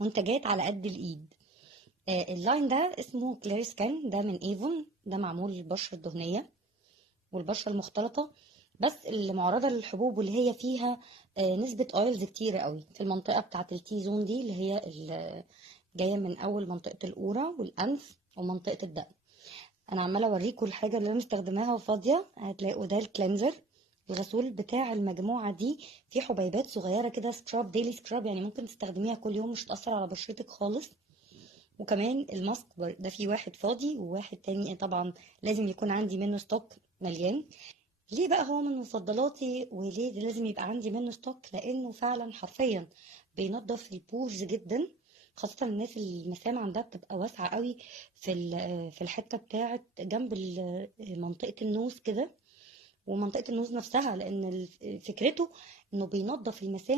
منتجات على قد الايد. اللاين ده اسمه كلير سكان، ده من ايفون، ده معمول للبشره الدهنيه والبشره المختلطه، بس اللي معرضه للحبوب واللي هي فيها نسبه اويلز كتيره قوي في المنطقه بتاعه التي زون دي، اللي هي جايه من اول منطقه القوره والانف ومنطقه الدقن. انا عماله اوريكم الحاجه اللي انا مستخدماها وفاضيه، هتلاقوا ده الكلينزر، الغسول بتاع المجموعه دي. فيه حبيبات صغيره كده، سكراب، ديلي سكراب، يعني ممكن تستخدميها كل يوم مش تاثر على بشرتك خالص. وكمان الماسك ده فيه واحد فاضي وواحد تاني، طبعا لازم يكون عندي منه ستوك مليان. ليه بقى هو من مفضلاتي وليه لازم يبقى عندي منه ستوك؟ لانه فعلا حرفيا بينظف البورز جدا، خاصة الناس اللي المسام عندها بتبقى واسعة قوي في الحتة بتاعة جنب منطقة النوز كده، ومنطقة النوز نفسها، لان فكرته انه بينظف المسام